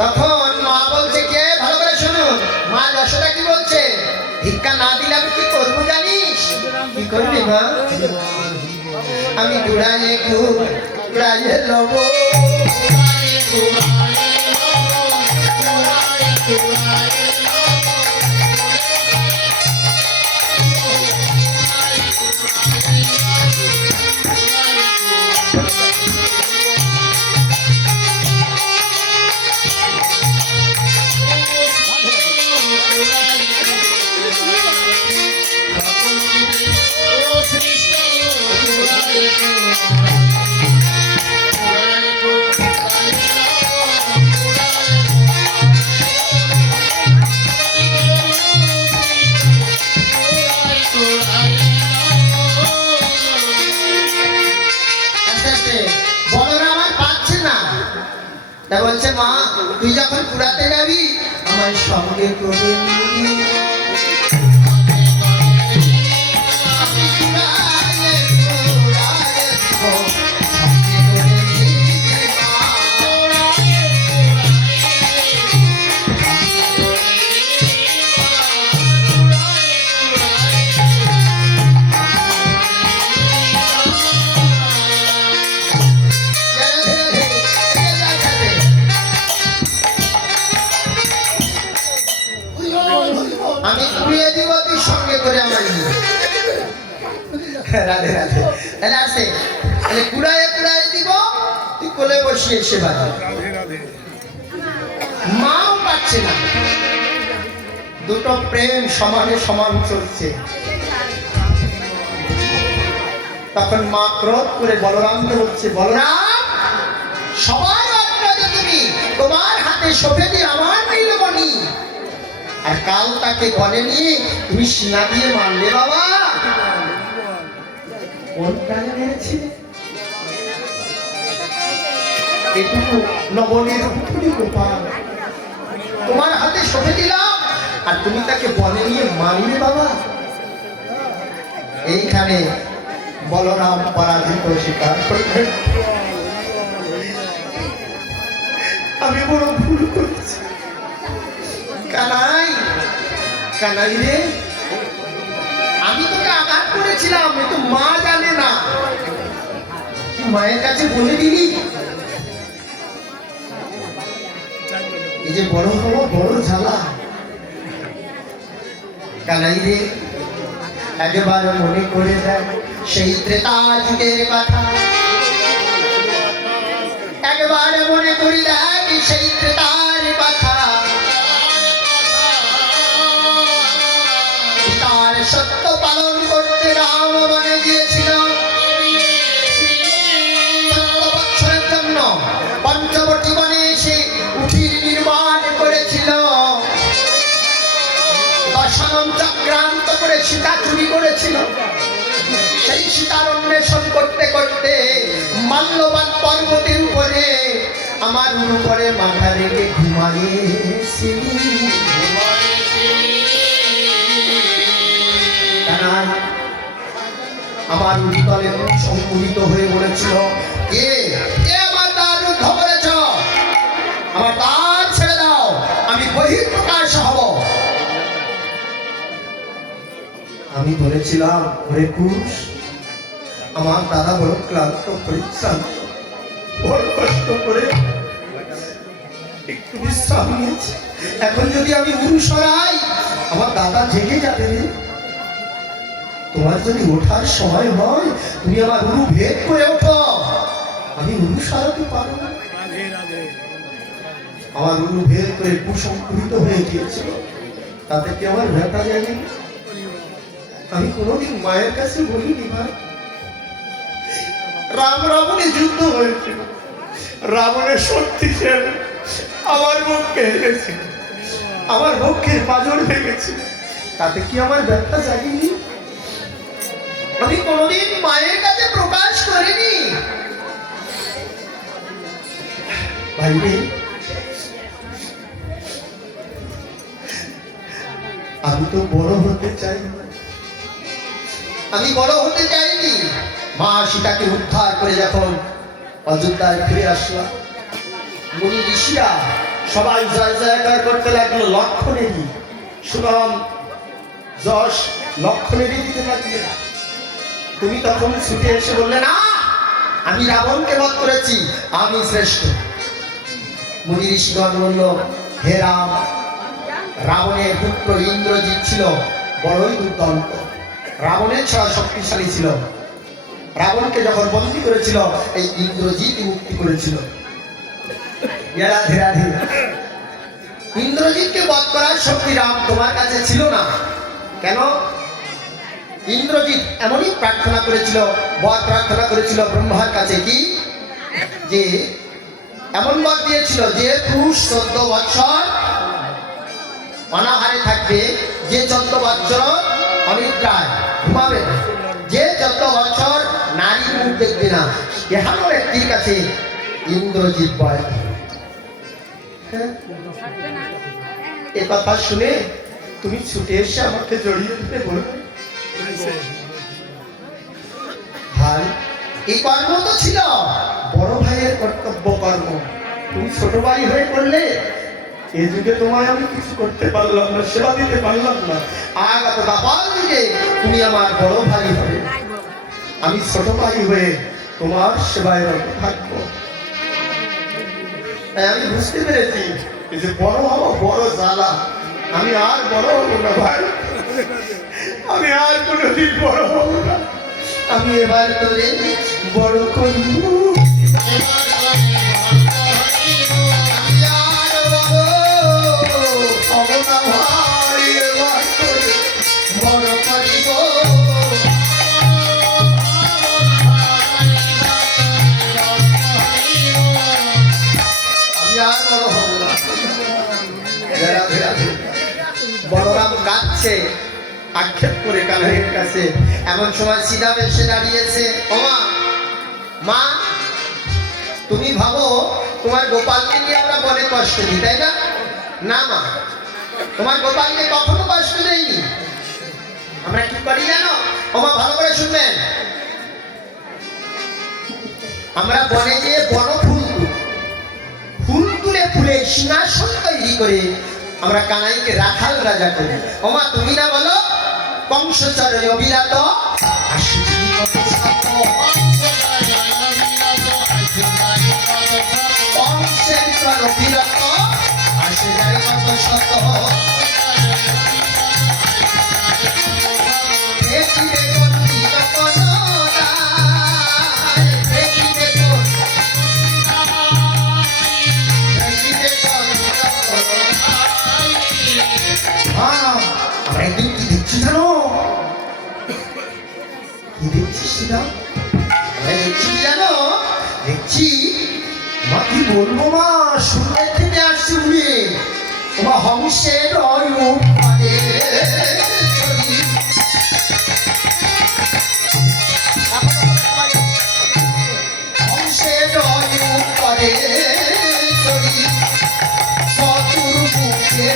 তখন মা বলছে, কে ভালো করে শুনুন, মা যশোদা কি বলছে? ভিক্ষা না দিলে আমি কি করবো জানিস? কি করবি মা? আমি ঘুরাইয়ে ঘুরাইয়ে লব, আস্তে আস্তে বলরাম আর পাচ্ছে না, তা বলছে মা তুই যখন কুড়াতে যাবি আমার সঙ্গে করে নিবি। আমি কুড়ালে কুড়ালে দিব, সঙ্গে করে নিবি মা। আমি কুড়িয়ে দিব তুই সঙ্গে করে আমার নিয়ে। রাধে রাধে। তাহলে আসে তাহলে কুড়াইয়ে কুড়াইয়ে দিব, তুই কোলে বসিয়ে এসে বাজা। মাও পাচ্ছে না, দুটো প্রেম সমানে সমান চলছে। তখন মা ক্রোধ করে বলরামকে বলছে, বলরাম সবাই অগ্রজ তুমি, তোমার হাতে সফেদি আমার নীলমণি, আর কাল তাকে গলে নিয়ে তুমি সিনা দিয়ে মারলে বাবা। কোন প্রাণে মেরেছিলে? এটুকু নবনীর উঠুনি গোপাল, তোমার হাতে সঁপে দিলাম আর তুমি তাকে বলে নিয়ে মারলে বাবা। এইখানে বলরাম পরাজিত স্বীকার করলেন, আমি বড় ভুল করেছি। কানাই, কানাই রে, আমি তোকে আঘাত করেছিলাম, এ তো মা জানে না, তুই মায়ের কাছে বলে দিবি। এই যে বড় হওয়া বড় জ্বালা। কানাই রে, একবার মনে করে দেয় সেই ত্রেতা যুগের কথা, একবার মনে করি দেয় সেই ত্রেতার কথা। তার সত্য পালন করতে রাম বনে গিয়েছিল 7 বছরের জন্য। পঞ্চবটী বনে এসে কুঠির নির্মাণ করেছিল। দশম চক্রান্ত করে সীতা চুরি করেছিল। সেই সীতার অন্বেষণ করতে করতে মাল্যবান পর্বতের উপরে আমার উপরে মাথা রেখে ঘুমাইয়েছি। আমার উত্তরে সংকুলিত হয়ে বলেছিল, কে আমার দ্বার রুদ্ধ করেছ? আমার দ্বার ছেড়ে দাও, আমি বহিঃপ্রকাশ হব। আমি বলেছিলাম, ওরে কুশ, আমার দাদা বড় ক্লান্ত পরিশ্রান্ত, বড় কষ্ট করে একটু বিশ্রাম নিয়েছে। এখন যদি আমি উরু সরাই আমার দাদা জেগে যাবে রে। তোমার যদি ওঠার সময় হয় তুমি আমার উরু ভেদ করে ওঠো, আমি উরু সরাতে পারবো না। আমার উরু ভেদ করে কুসংকুলিত হয়ে গিয়েছিল, তাতে কি আমার ব্যথা জানি? আমি কোনোদিন মায়ের কাছে বলিনি ভাই। রাম রাবণে যুদ্ধ হয়েছিল, রাবণের শক্তি ছেড়ে আমার মুখকে হেরেছে, আমার মুখের পাঁজর ভেঙেছে, তাতে কি আমার ব্যথা জাগেনি? আমি কোনোদিন মায়ের কাছে প্রকাশ করিনি। ভাই রে, আমি তো বড় হতে চাই, আমি বড় হতে চাইনি। মা সীতাকে উদ্ধার করে যখন অযোধ্যায় ফিরে আসলাম, মুনি ঋষিরা সবাই জয় জয়কার করতে লাগলো। লক্ষণেরই সুনাম যশ লক্ষণেরই দিতে লাগলে। তুমি তখন ছুটে এসে বললে, না, আমি রাবণকে বধ করেছি, আমি শ্রেষ্ঠ। মুনি ঋষিগণ বলল, হে রাম, রাবণের পুত্র ইন্দ্রজিৎ ছিল বড়ই দুর্দান্ত। রাবণের ছাড়া শক্তিশালী ছিল। রাবণকে যখন বন্দী করেছিল এই ইন্দ্রজিৎ মুক্তি করেছিল। রাধে রাধে। ইন্দ্রজিৎকে বধ করার শক্তি রাম তোমার কাছে ছিল না কেন? ইন্দ্রজিৎ এমনই প্রার্থনা করেছিল, বর প্রার্থনা করেছিল ব্রহ্মার কাছে, কি যে এমন বর দিয়েছিল যে পুরুষ 14 বছর অনাহারে থাকবে, যে 14 বছর অনিদ্রায় ঘুমাবে না, যে 14 বছর নারী মুখ দেখবে না, এমন ব্যক্তির কাছে ইন্দ্রজিৎ বর। এ কথা শুনে তুমি ছুটে এসে আমাকে জড়িয়ে দিতে বলবে, ভাই এই কর্ম তো ছিল বড় ভাইয়ের কর্তব্য কর্ম, তুমি ছোট ভাই হয়ে করলে এই যুগে তোমায় আমি কিছু করতে পারলাম না, সেবা দিতে পারলাম না। আগত দাপাল যুগে তুমি আমার বড় ভাই হবে, আমি ছোট ভাই হয়ে তোমার সেবায় রত থাকবো। তাই আমি বুঝতে পেরেছি এই যে বড় হবো বড় জ্বালা, আমি আর বড় হবো না ভাই, আমি আর কোনোদিন বড় হবো না। আমি এবার তোরে বড় করব, বড় করিব। আমি আর বড় হব না। বলরাম কাঁদছে আক্ষেপ করে কানাইয়ের কাছে। এমন সময় সীতা এসে দাঁড়িয়েছে। ওমা, মা তুমি ভাবো তোমার গোপালকে নিয়ে আমরা বলে কষ্ট দিই, তাই না? না মা, তোমার গোপালকে কখনো কষ্ট দেয়নি। আমরা কি করি জানো? ওমা ভালো করে শুনবেন, আমরা বনে গিয়ে বন ফুল তুলে ফুলে সিংহাসন তৈরি করে আমরা কানাইকে রাখাল রাজা করি। ওমা তুমি না বলো কংসচরণে অবিরাত আমরা একদিন কি দেখছি জানো? কি দেখছিস সেটা? আমরা দেখছি কি জানো? দেখছি মা, কি বলবো মা, সুন্দর থেকে আসছি উড়ে, তোমার হংসের রূপ পারে হংসের রূপ পারে চতুর্মুখে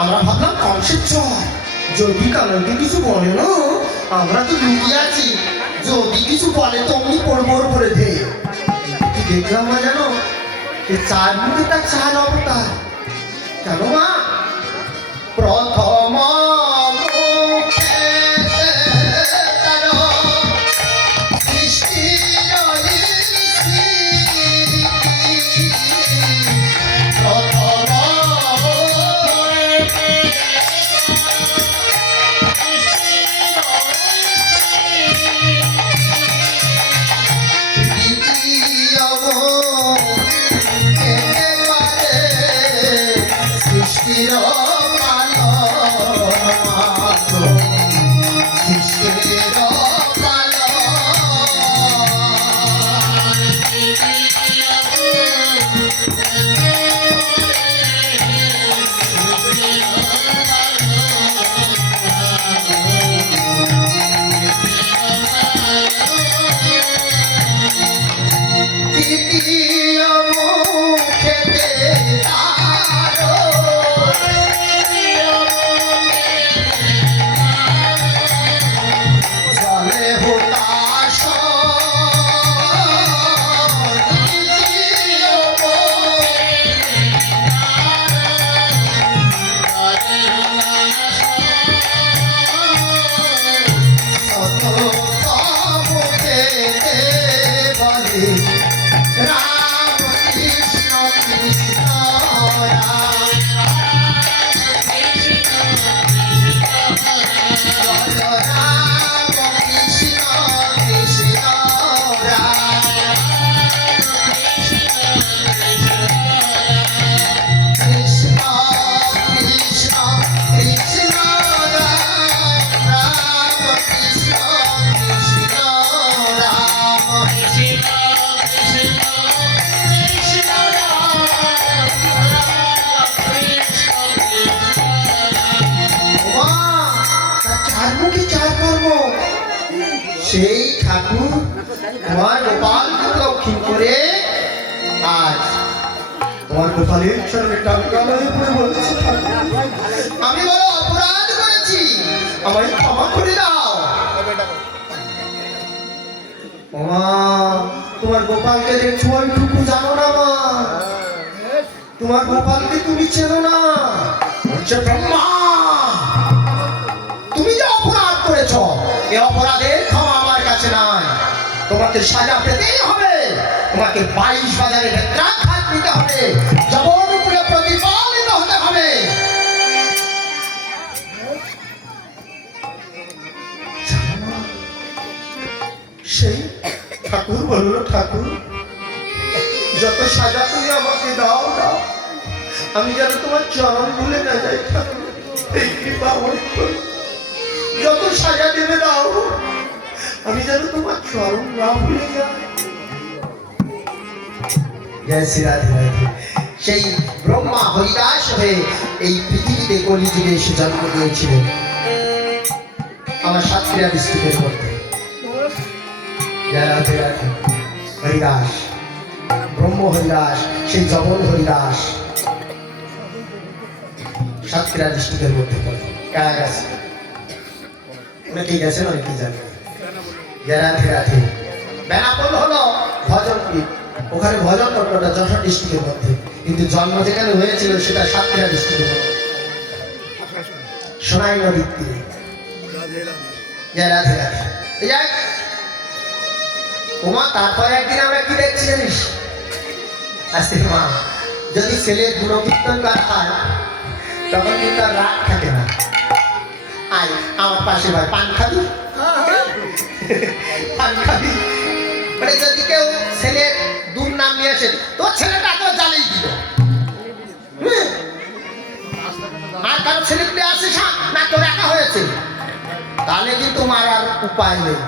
আমরা ভাবলাম কংসের চর, যদি কানাইকে কিছু বলে না, আমরা তো লুকিয়ে আছি, যদি কিছু বলে তো অমনি পড়বর করে দে। কি দেখলাম না জানো? এই 4 মুখে তার 4 অবতার। কেন মা? প্রথম সৃষ্টির বিচার করবো। সেই ঠাকুর তোমার গোপালকে দক্ষিণ করে আজ তোমার গোপালের চরণে টানটান হয়ে পড়ে বলছে, আমি বড় অপরাধ করেছি, আমায় ক্ষমা করে দাও। মা, তোমার গোপালকে দেখছো ওইটুকু জানো না মা, তোমার গোপালকে তুমি চেনো না। বলছে ব্রহ্মা, তুমি যে অপরাধ করেছ, এই অপরাধের ক্ষমা আমার কাছে নাই, তোমাকে সাজা পেতেই হবে, তোমাকে 22 বাজারে বেত্রাঘাত নিতে হবে, জবর উপরে প্রতিপালিত হতে হবে। সেই ঠাকুর বলল, ঠাকুর যত সাজা তুমি আমাকে দাও দাও, আমি যেন তোমার চরণ ভুলে না যাই ঠাকুর, এই কৃপা আমার করো। যত সাজা দেবে দাও, আমি যেন তোমার চরণ না ভুলে যাই। জয় শ্রী রাধে রাধে। সেই ব্রহ্মা হরিদাস হয়ে এই পৃথিবীতে কলিযুগে এসে জন্ম নিয়েছিলেন আমার সাতক্ষীরা ডিস্ট্রিক্টের মধ্যে। জয় রাধে রাধে। হরিদাস, ব্রহ্ম হরিদাস, সেই জগন হরিদাস সাতক্ষীরা ডিস্ট্রিক্টের মধ্যে পড়ে। কারা গেছে? অনেকেই গেছেন, অনেকেই জানেন। জয় রাধে রাধে। বেনাপোল হলো ভজন পীঠ, ওখানে ভজন করতোটা যশোর ডিস্ট্রিক্টের মধ্যে, কিন্তু জন্ম যেখানে হয়েছিল সেটা সাতক্ষীরা ডিস্ট্রিক্টের মধ্যে, সোনাই নদীর তীরে। জয় রাধে রাধে। যাই ওমা, তারপরে একদিন আমরা কি দেখছি জানিস? আজকে মা, যদি ছেলের গুণকীর্তন করা হয় তখন কিন্তু আর রাগ থাকে না। আয় আমার পাশে ভাই, পান খাবি? পান খাবি? মানে যদি কেউ ছেলের দুর্নাম নিয়ে আসে, তোর ছেলেটা তো জ্বালিয়ে দিল, আর কারো ছেলে পেলে আসে না তোর একা হয়েছে, তাহলে কিন্তু মারার উপায় নেই।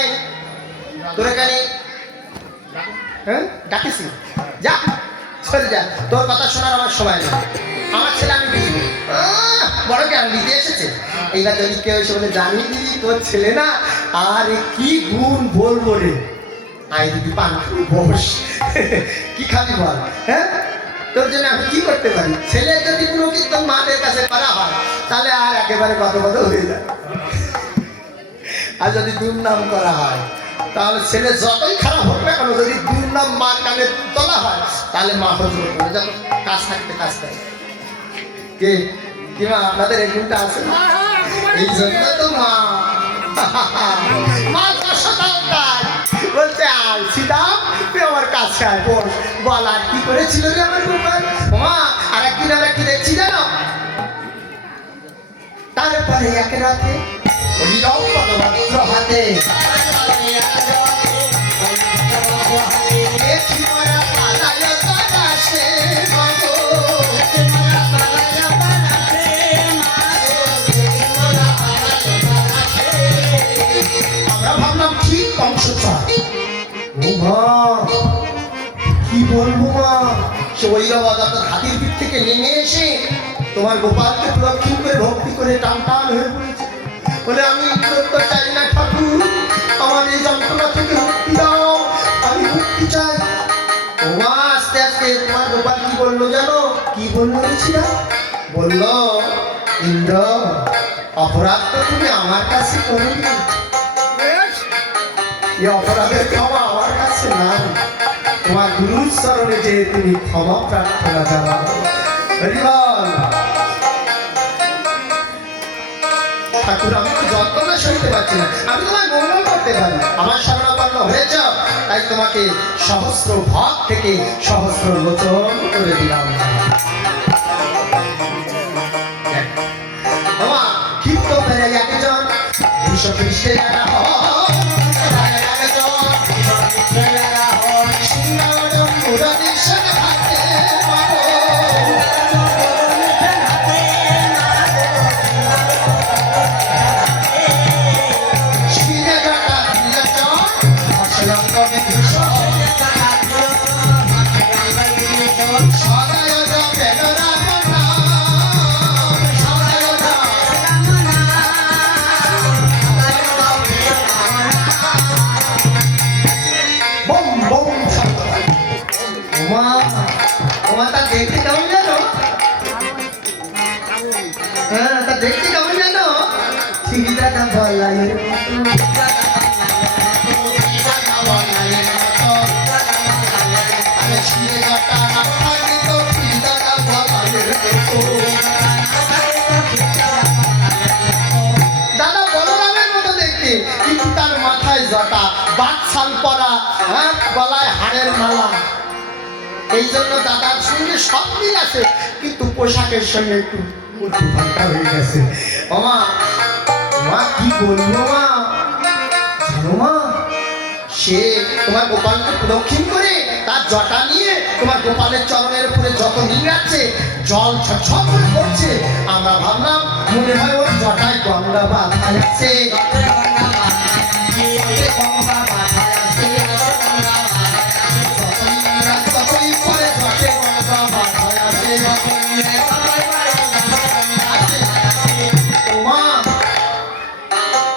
এই তোর এখানে ডাকিস, যা সরে যা, তোর কথা শোনার আমার সময় নেই, আমার ছেলে আমি বুঝবো। বড় জ্ঞান দিতে এসেছে। এইবার যদি কেউ এসে বলে, জানি দিদি তোর ছেলে না, আর কি গুণ বলবো রে, আই দিদি পান খাবি, বস কি খাবি বল, হ্যাঁ তোর জন্য আমি কি করতে পারি? ছেলে যদি কোনো কীর্তন মাদের কাছে করা হয় তাহলে আর একেবারে কত কত হয়ে যায়। আর যদি দুর্নাম করা হয় তাহলে ছেলে যতই খারাপ হোক না কেন, যদি দুর্নাম মার কানে তোলা হয় তাহলে মা হজর করে যাবো, কাজ থাকতে কাজ থাকে। কে কিমা আপনাদের এই গুণটা আছে? এই জন্য তো মা মা বলছে, আয় সীতাম তুই আমার কাছে আয়, বল বল আর কি করেছিল রে আমার গোপাল। মা আর একদিন আমরা কি দেখছি জানো? তারপরে এক রাতে হাতে আমরা ভাবলাম ঠিক অংশ চাই। ও মা কি বলবো মা, সে ঐরাবত হাতির পিঠ থেকে নেমে এসে তোমার গোপালকে প্রদক্ষিণ করে ভক্তি করে টান টান হয়ে পড়েছে। বলে, আমি তো চাই না ঠাকুর, আমার এই যন্ত্রণা থেকে মুক্তি দাও, আমি মুক্তি চাই। ও মা আস্তে আস্তে তোমার গোপাল কি বললো জানো? কি বললো ছিল? বললো, ইন্দ্র অপরাধ তো তুমি আমার কাছে করোনি, এই অপরাধের ক্ষমা আমার কাছে নাই, তোমার গুরুর চরণে যে তুমি ক্ষমা প্রার্থনা জানাও। ঠাকুর আমি তো যন্ত্রণা সইতে পারছি না, আমি তোমায় মঙ্গল করতে পারি, আমার শরণাপন্ন হয়েছ, তাই তোমাকে সহস্র ভাগ থেকে সহস্র লোচন করে দিলাম। বাবা ক্ষিপ্ত বেড়ে একজন 200 খ্রিস্টের দাদা বলাইয়ের মতো দাদা বলাইয়ের মতো আরে শিরে গাটা মাথা দিত দাদা বলাইয়ের মতো দাদা বলরামের মতো দেখতে কিন্তু তার মাথায় জটা বাকছাল পরা গলায় হাড়ের মালা এই জন্য দাদার সঙ্গে সব মিল আছে কিন্তু পোশাকের সঙ্গে একটু উল্টোপাল্টা হয়ে গেছে মা মা কি বলবো মা জানো মা সে তোমার গোপালকে প্রদক্ষিণ করে তার জটা নিয়ে তোমার গোপালের চরণের উপরে যত নিংড়াচ্ছে জল ছটছট করে পড়ছে আমরা ভাবলাম মনে হয় ওর জটায় গঙ্গা বাঁধা যাচ্ছে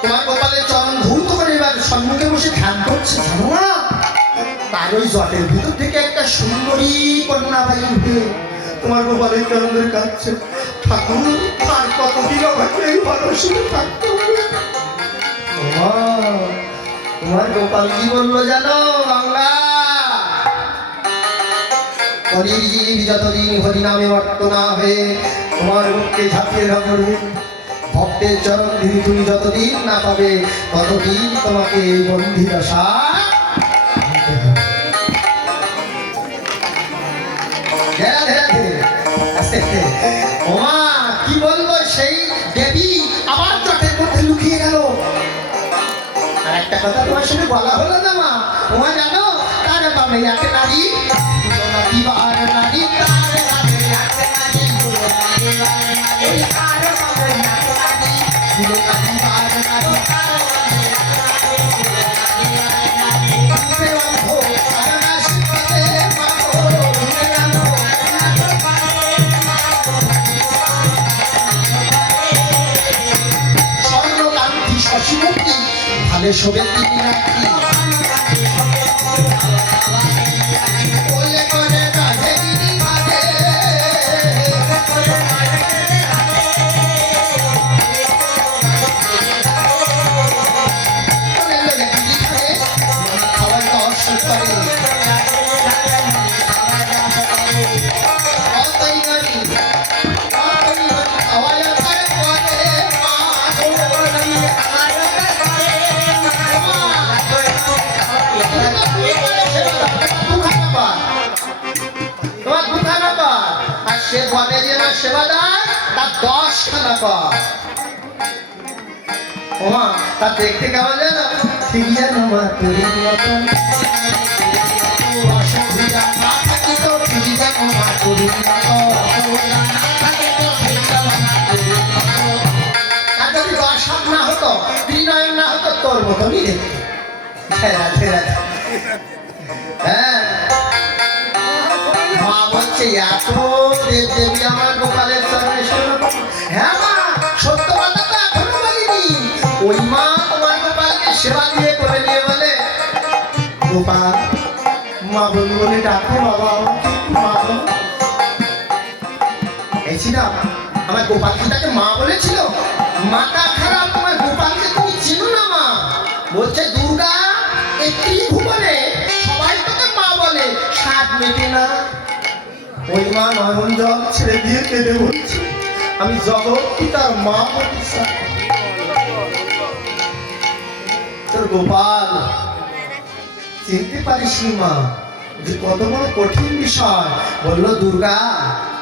তোমার গোপালের চরণ ধৌত করে এবার সম্মুখে বসে ধ্যান করছে জানো না তার ওই জটের ভিতর থেকে একটা সুন্দরী কন্যা ভাই উঠে তোমার গোপালের চরণের কাছে ঠাকুর আর কতদিন আমাকে এই ভালোবাসা থাকতে হবে তোমার গোপাল কি বললো জানো গঙ্গা হরির জীব যতদিন হরি নামে অর্থ না হয়ে তোমার মুখকে ঝাঁপিয়ে না করবে ভক্তের চরণ ধীরে তুমি যতদিন না পাবে ততদিন তোমাকে এই বন্ধির আশা ওমা কি বলবো সেই দেবী আবার জটের মধ্যে লুকিয়ে গেল আর একটা কথা তোমার সঙ্গে বলা হলো না মা ওমা জানো তার বামে একটা নারী দিবার নারী তার বামে একটা নারী ওই তার বামে একটা নারী দিবার নারী তার বামে ভালে শোভে তিনি রাখি সে বলে যে না সেবা দেয় তার 10খানা কর ওমা তা দেখতে কেমন যেন ঠিক যেন মা তুই মতন অসুবিধা না থাকি তো ঠিক যেন মা তুই আর যদি 10 হাত না হতো বিনয় না হতো তোর মতনই দেখতে হ্যাঁ মা বলছে এত দেবী আমার গোপালের চরণে হ্যাঁ মা সত্য কথা তো এখনো বলিনি ওই মা তোমার গোপালকে সেবা দিয়ে করে দিয়ে বলে গোপাল মা বলি বলে ডাকো বাবা আমাকে মা গেছিলাম আমার গোপালকে তাকে মা বলেছিল মাথা খারাপ তোমার গোপালকে তুমি চিনো না মা বলছে দুর্গা একটি ভুবনে সবাই তোকে মা বলে স্বাদ মেটে না ওই মা নয়ন জল ছেড়ে দিয়ে কেঁদে বলছে আমি জগৎ পিতার মা বলি তোর গোপাল চিনতে পারিস মা যে কত বড় কঠিন বিষয় বললো দুর্গা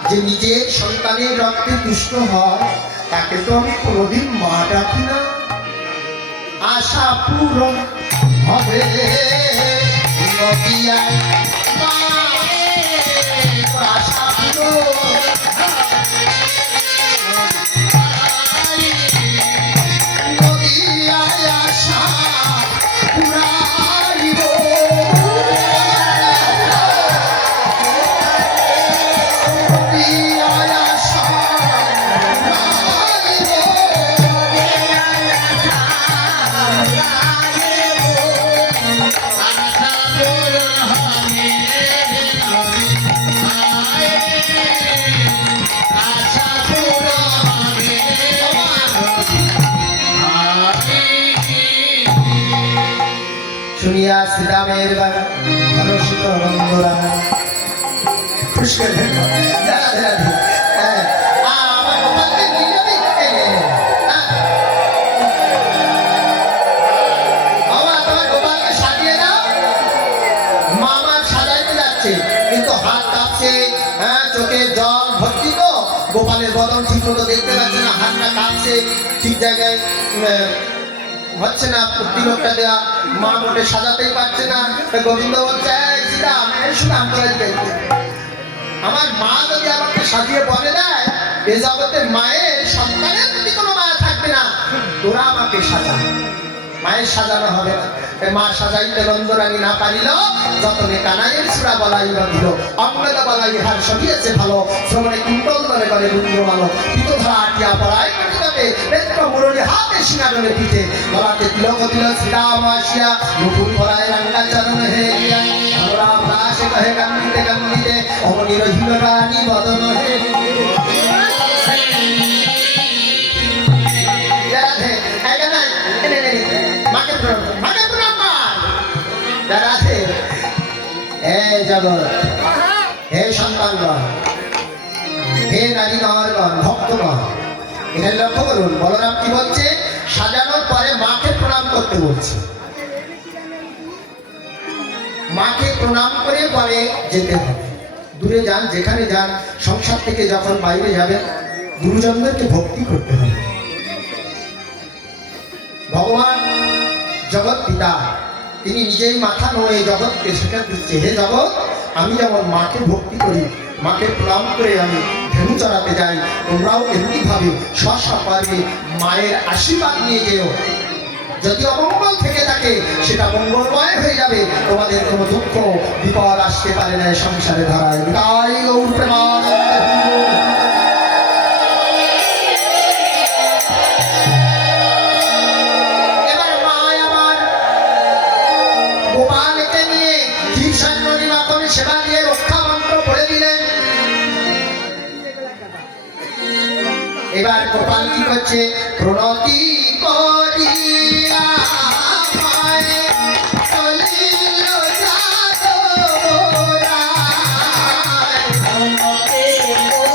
যে নিজের সন্তানের রক্তে তুষ্ট হয় তাকে তো আমি কোনোদিন মা ডাকি না আশা পূরণ হবে নদিয়ায় মা আশা পূরণ নদিয়ায় আশা পুরাইব নদিয়ায় আশা পুরাইব শুনিয়া শ্রীরামের ধনসিত নন্দরা পুষ্কর রাধে রাধে। আমার গোপালকে নিয়ে যাবি? বাবা তোমার গোপালকে সাজিয়ে দাও। মামা সাজাইতে যাচ্ছে কিন্তু হাত কাঁপছে, চোখে জল ভর্তি তো, গোপালের বদন ঠিক মতো দেখতে পাচ্ছে না, হাতটা কাঁপছে, ঠিক জায়গায় হচ্ছে না তিলকটা দেওয়া, মা মোটে সাজাতেই পারছে না। গোবিন্দ বলছে শ্রীরাম সুরাম তোরা দেখবে, আমার মা যদি আমাকে সাজিয়ে বলে দেয় এ জগতে মায়ের সন্তানের প্রতি কোনো মায়া থাকবে না, তোরা আমাকে সাজা। মায়ের সাজানো হবে না, মা সাজাইতে নন্দরানী না পারিল, যতনে কানাইয়ের সুরা বলাই বাঁধিল, অঙ্গদা বলাই হার সবিয়েছে ভালো, শ্রবণে কুণ্ডল দলে করে রুদ্র মানো, পিতধরা আটিয়া পড়ায় কাটি যাবে, নেত্র মুরলী হাতে সিংহাসনে পিঠে, গলাতে তিলক দিল শ্রীরাম আসিয়া, মুকুল পরায় রাঙ্গা চরণ হে রাম দাসে কহে কান্দিতে কান্দিতে, অমনি রহিল রানী বদন হে। হে জগৎ, হে সন্তানগণ, হে নারী নরগণ, ভক্তগণ, এটা লক্ষ্য করুন বলরাম কি বলছে, সাজানোর পরে মাকে প্রণাম করতে বলছে। মাকে প্রণাম করে পরে যেতে হবে। দূরে যান, যেখানে যান, সংসার থেকে যখন বাইরে যাবেন, গুরুজনদেরকে ভক্তি করতে হবে। ভগবান জগৎ পিতা, তিনি নিজেই মাথা নয়ে জগৎকে শেখা দিচ্ছে। হে জগৎ, আমি যেমন মাকে ভক্তি করি, মাকে প্রণাম করে আমি ধেনু চড়াতে যাই, তোমরাও এমনিভাবে স্বস্বপার্বে মায়ের আশীর্বাদ নিয়ে যেও। যদি অমঙ্গল থেকে থাকে সেটা মঙ্গলময় হয়ে যাবে, তোমাদের কোনো দুঃখ বিপদ আসতে পারে না সংসারে ধারায়। তাই গৌর প্রেমানন্দে। গোপালকে নিয়ে ক্ষীরসান্ননী মাখন সেবা দিয়ে রক্ষা মন্ত্র পড়ে দিলেন। এবার গোপাল কি করছে, প্রণতি করিয়া মায়ে চলিল যাদবরায়, প্রণতি করিয়া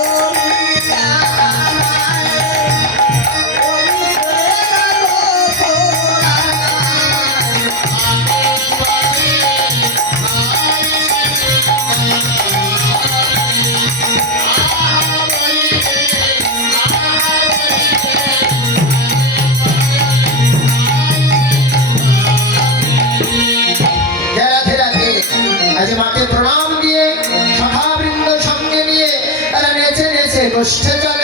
মাকে প্রণাম দিয়ে সখাবৃন্দ সঙ্গে নিয়ে তারা নেচে নেচে গোষ্ঠে চলে